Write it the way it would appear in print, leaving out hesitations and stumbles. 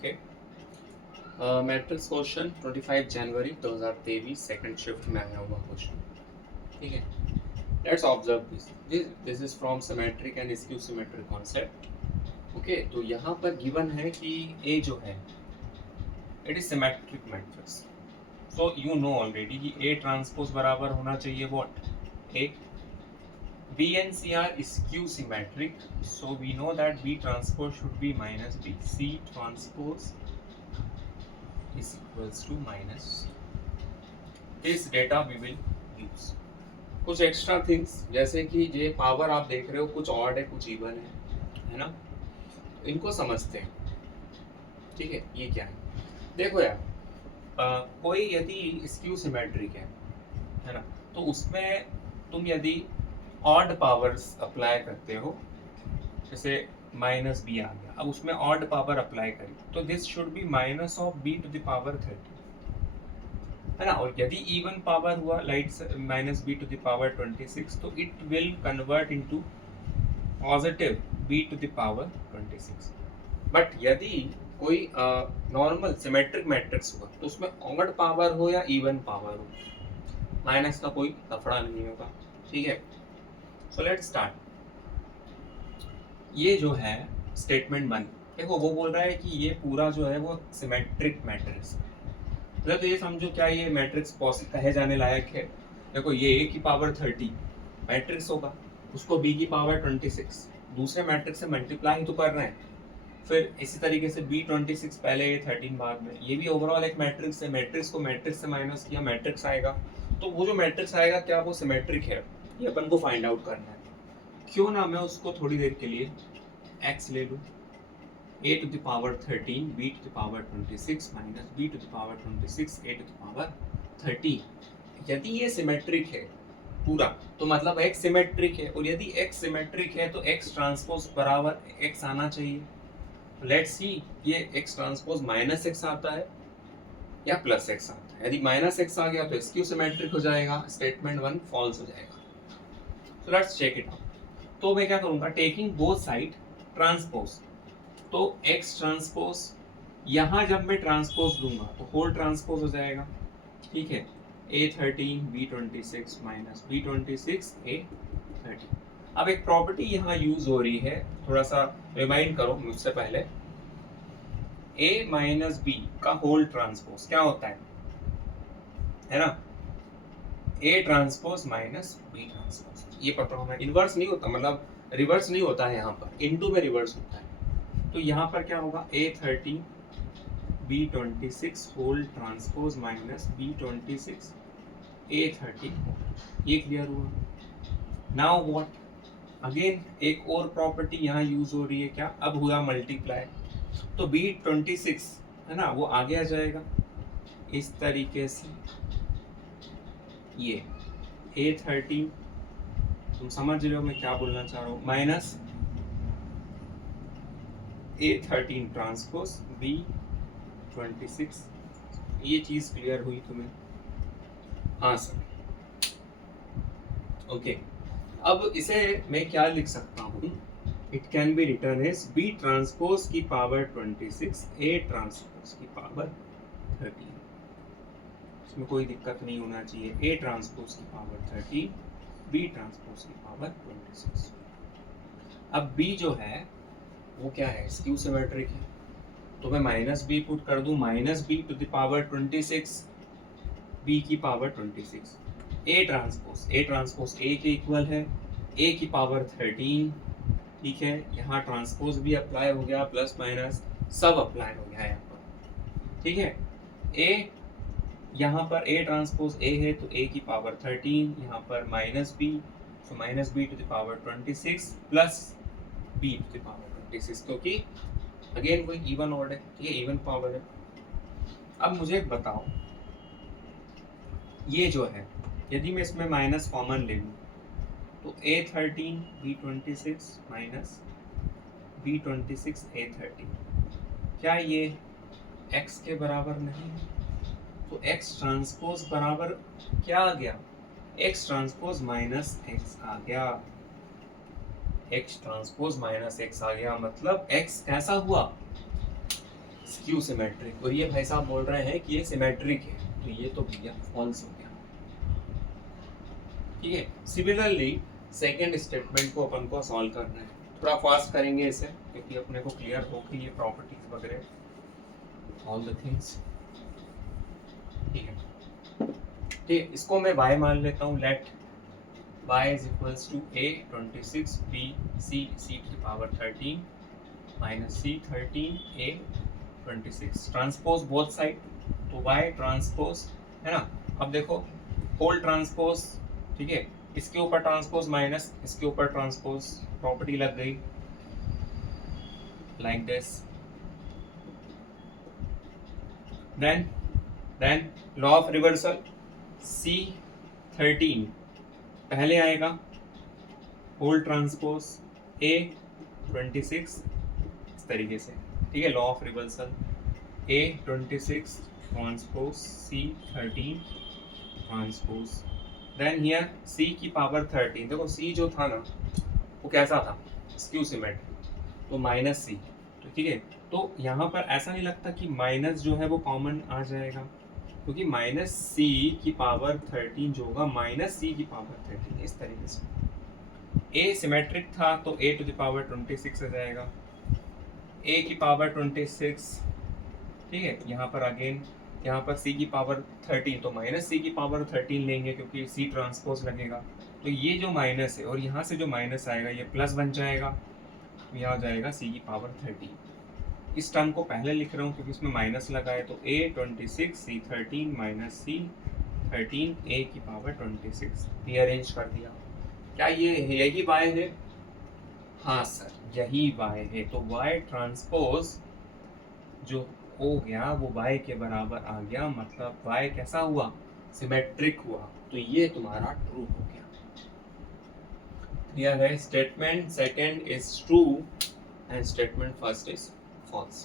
Okay matrix question 25 जनवरी 2023 second shift में आया हुआ क्वेश्चन। ठीक है, let's observe this is from symmetric and skew symmetric concept. Okay, तो यहाँ पर गिवन है कि ए जो है it is symmetric matrix. So you know already कि ए ट्रांसपोज बराबर होना चाहिए what A B and C are skew symmetric, so we know that B transpose should be minus B. C transpose is equals to minus C. This data we will use. कुछ extra things जैसे कि ये power आप देख रहे हो कुछ odd है कुछ इवन है ना, इनको समझते हैं। ठीक है, ये क्या है देखो यार, कोई यदि स्क्यू सिमेट्रिक है ना, तो उसमें तुम यदि ऑड पावर्स अप्लाई करते हो, जैसे माइनस बी आ गया, अब उसमें ऑड पावर अप्लाई करी तो this should be minus of B to the power 30 है ना। और यदि इवन पावर हुआ like minus B to the power 26 तो it will convert into positive B to the power 26। But यदि कोई नॉर्मल सिमेट्रिक मैट्रिक्स हुआ तो उसमें ऑड पावर हो या इवन पावर हो, माइनस का कोई लफड़ा नहीं होगा। ठीक है, सो लेट्स स्टार्ट। ये जो है स्टेटमेंट 1, देखो वो बोल रहा है कि ये पूरा जो है वो सिमेट्रिक मैट्रिक्स है। तो ये समझो क्या ये मैट्रिक्स कहे जाने लायक है। देखो ये ए की पावर 30 मैट्रिक्स होगा, उसको बी की पावर 26 दूसरे मैट्रिक्स से मल्टीप्लाई तो कर रहे हैं, फिर इसी तरीके से B26 पहले ये 13 बाद में, ये भी ओवरऑल एक मैट्रिक्स है। मैट्रिक्स को मैट्रिक्स से माइनस किया मैट्रिक्स आएगा, तो वो जो मैट्रिक्स आएगा क्या वो सिमेट्रिक है, ये अपन को फाइंड आउट करना है। क्यों ना मैं उसको थोड़ी देर के लिए x ले लूँ, a to the power 13 b to the power 26 minus b to the power 26 a to the power 30। यदि ये सिमेट्रिक है पूरा तो मतलब x सिमेट्रिक है, और यदि x सिमेट्रिक है तो x ट्रांसपोज बराबर x आना चाहिए। लेट्स सी ये x ट्रांसपोज माइनस x आता है या प्लस x आता है। यदि माइनस x आ गया तो स्क्यू सिमेट्रिक हो जाएगा, स्टेटमेंट 1 फॉल्स हो जाएगा। So let's check it out. तो मैं क्या करूंगा, टेकिंग बोथ साइड ट्रांसपोज, तो x ट्रांसपोज यहाँ जब मैं ट्रांसपोज लूंगा तो होल ट्रांसपोज हो जाएगा। ठीक है, A13 B26 minus B26 A13। अब एक प्रॉपर्टी यहाँ यूज हो रही है, थोड़ा सा रिमाइंड करो मुझसे पहले। A माइनस B का होल ट्रांसपोज क्या होता है ना, A transpose minus B transpose, ये पता होना। इनवर्स नहीं होता, मतलब रिवर्स नहीं होता है, यहाँ पर इनटू में रिवर्स होता है। तो यहाँ पर क्या होगा, A13 B26 whole transpose minus B26 A13, ये क्लियर हुआ। नाउ व्हाट, अगेन एक और प्रॉपर्टी यहाँ यूज हो रही है, क्या अब हुआ मल्टीप्लाई, तो B26 है ना वो आगे आ जाएगा इस तरीके से। ये A13 तुम समझ रहे हो मैं क्या बोलना चाह रहा हूँ, माइनस A13 ट्रांसपोज B26। ये चीज क्लियर हुई तुम्हें? हाँ सर, ओके। अब इसे मैं क्या लिख सकता हूँ, it can be written as B transpose की पावर 26 A ट्रांसपोज की पावर 13। इसमें कोई दिक्कत नहीं होना चाहिए। A ट्रांसपोज की पावर 13 B ट्रांसपोज की पावर 26। अब B जो है वो क्या है, स्क्यू सिमेट्रिक है, तो मैं माइनस बी पुट कर दूं, minus B to the power 26 B की पावर 26। ए ट्रांसपोज ए के इक्वल है, ए की पावर 13। ठीक है, यहाँ ट्रांसपोज भी अप्लाई हो गया, प्लस माइनस सब अप्लाई हो गया यहाँ पर। ठीक है, ए यहाँ पर ए ट्रांसपोज ए है तो ए की पावर 13, यहाँ पर minus B, so minus B to the power 26 plus B to the power 26, क्योंकि अगेन कोई इवन ऑर्ड है, ठीक है, इवन पावर है। अब मुझे बताओ ये जो है यदि मैं इसमें माइनस कॉमन ले लूँ तो A13 B26 minus B26 A13, क्या ये x के बराबर नहीं है? तो x ट्रांसपोज बराबर क्या आ गया, x ट्रांसपोज माइनस x आ गया। x ट्रांसपोज माइनस x आ गया, मतलब x कैसा हुआ, स्क्यू सिमेट्रिक, और ये भाई साहब बोल रहे हैं कि ये सिमेट्रिक है, तो ये तो भैया फॉल्स हो गया। ठीक है, सिमिलरली सेकेंड स्टेटमेंट को अपन को सॉल्व करना है, थोड़ा फास्ट करेंगे इसे क्योंकि अपने को क्लियर हो कि ये प्रॉपर्टीज वगैरह ऑल द थिंग्स। ठीक है, ठीक है, इसको मैं y मान लेता हूँ, late y is equals to a 26 b c c to the power 13 minus c 13 a 26 transpose both side, तो y ट्रांसपोज है ना। अब देखो होल ट्रांसपोज, ठीक है, इसके ऊपर ट्रांसपोज माइनस इसके ऊपर ट्रांसपोज, प्रॉपर्टी लग गई like this. Then law of reversal, C13 पहले आएगा, होल ट्रांसपोज A26 इस तरीके से। ठीक है, law of reversal A26 transpose C13 transpose, then here C की पावर 13। देखो C जो था ना वो कैसा था, स्क्यू सिमेट्रिक, तो माइनस C। तो ठीक है, तो यहाँ पर ऐसा नहीं लगता कि माइनस जो है वो कॉमन आ जाएगा, क्योंकि माइनस C की पावर 13 जो होगा माइनस C की पावर 13 इस तरीके से। A सिमेट्रिक था तो A टू द पावर 26 आ जाएगा, A की पावर 26। ठीक है, यहाँ पर अगेन यहाँ पर C की पावर 13 तो माइनस C की पावर 13 लेंगे क्योंकि C ट्रांसपोज लगेगा, तो ये जो माइनस है और यहाँ से जो माइनस आएगा ये प्लस बन जाएगा, यहाँ हो जाएगा C की पावर 13। इस टर्म को पहले लिख रहा हूँ क्योंकि इसमें माइनस लगा है, तो A26 C13 minus C13 A की पावर 26 रीअरेंज कर दिया। क्या ये यही y है? हाँ सर यही y है, तो y ट्रांसपोज जो हो गया वो y के बराबर आ गया, मतलब y कैसा हुआ, सिमेट्रिक हुआ, तो ये तुम्हारा ट्रू हो गया। क्लियर है? Statement second is true and statement first is false.